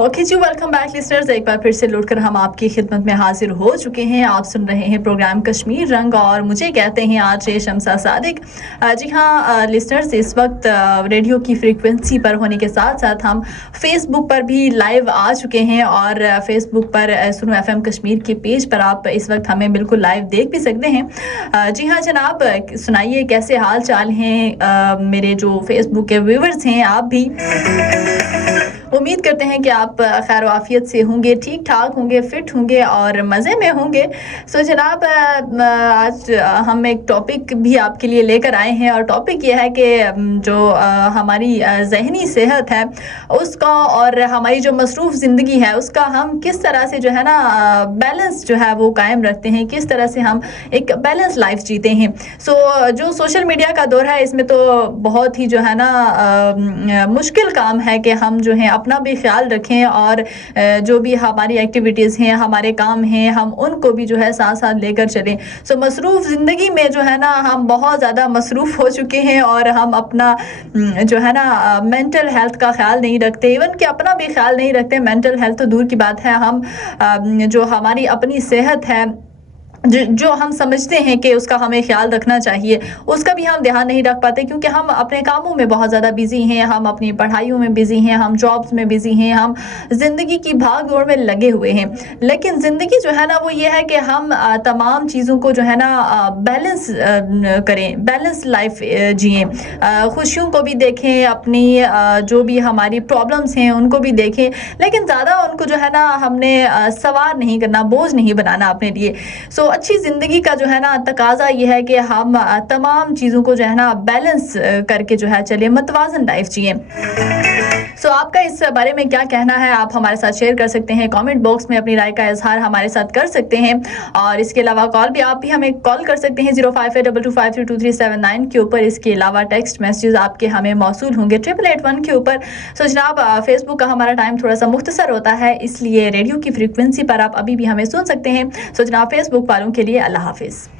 Okay जी, welcome back listeners. एक बार फिर से लौटकर हम आपकी खिदमत में हाजिर हो चुके हैं। आप सुन रहे हैं प्रोग्राम कश्मीर रंग और मुझे कहते हैं आज शमसा सादिक। जी हाँ लिस्टर्स, इस वक्त रेडियो की फ्रीक्वेंसी पर होने के साथ साथ हम फेसबुक पर भी लाइव आ चुके हैं और फेसबुक पर सुनो एफएम कश्मीर के पेज पर आप इस वक्त हमें बिल्कुल लाइव देख भी सकते हैं। जी हाँ जनाब, सुनाइए कैसे हाल चाल हैं मेरे जो फेसबुक के व्यूवर्स हैं। आप भी उम्मीद करते हैं कि आप खैर वाफियत से होंगे, ठीक ठाक होंगे, फिट होंगे और मज़े में होंगे। सो जनाब, आज हम एक टॉपिक भी आपके लिए लेकर आए हैं और टॉपिक ये है कि जो हमारी ज़हनी सेहत है उसका और हमारी जो मसरूफ़ ज़िंदगी है उसका हम किस तरह से जो है ना बैलेंस जो है वो कायम रखते हैं, किस तरह से हम एक बैलेंस लाइफ जीते हैं। सो जो सोशल मीडिया का दौर है इसमें तो बहुत ही जो है ना मुश्किल काम है कि हम जो है अपना भी ख्याल रखें और जो भी हमारी एक्टिविटीज़ हैं, हमारे काम हैं, हम उनको भी जो है साथ साथ लेकर चलें। सो मसरूफ़ ज़िंदगी में जो है ना हम बहुत ज़्यादा मसरूफ़ हो चुके हैं और हम अपना जो है ना मेंटल हेल्थ का ख्याल नहीं रखते, इवन कि अपना भी ख्याल नहीं रखते। मेंटल हेल्थ तो दूर की बात है, हम जो हमारी अपनी सेहत है जो हम समझते हैं कि उसका हमें ख्याल रखना चाहिए उसका भी हम ध्यान नहीं रख पाते क्योंकि हम अपने कामों में बहुत ज़्यादा बिजी हैं, हम अपनी पढ़ाइयों में बिजी हैं, हम जॉब्स में बिजी हैं, हम ज़िंदगी की भाग दौड़ में लगे हुए हैं। लेकिन ज़िंदगी जो है ना वो ये है कि हम तमाम चीज़ों को जो है ना बैलेंस करें, बैलेंस लाइफ जिएँ, खुशियों को भी देखें, अपनी जो भी हमारी प्रॉब्लम्स हैं उनको भी देखें, लेकिन ज़्यादा उनको जो है ना हमने सवार नहीं करना, बोझ नहीं बनाना अपने लिए। सो अच्छी ज़िंदगी का जो है ना तकाजा ये है कि हम तमाम चीज़ों को जो है ना बैलेंस करके जो है चलिए मतवाज़न लाइफ जिए। सो आपका इस बारे में क्या कहना है, आप हमारे साथ शेयर कर सकते हैं, कमेंट बॉक्स में अपनी राय का इजहार हमारे साथ कर सकते हैं। और इसके अलावा आप भी हमें कॉल कर सकते हैं 0582253239 के ऊपर। इसके अलावा टेक्स्ट मैसेजेस आपके हमें मौसूल होंगे 8881 के ऊपर। सो जनाब, फेसबुक का हमारा टाइम थोड़ा सा मुख्तसर होता है, इसलिए रेडियो की फ्रीक्वेंसी पर आप अभी भी हमें सुन सकते हैं। सो जनाब, फेसबुक वालों के लिए अल्लाह हाफिज़।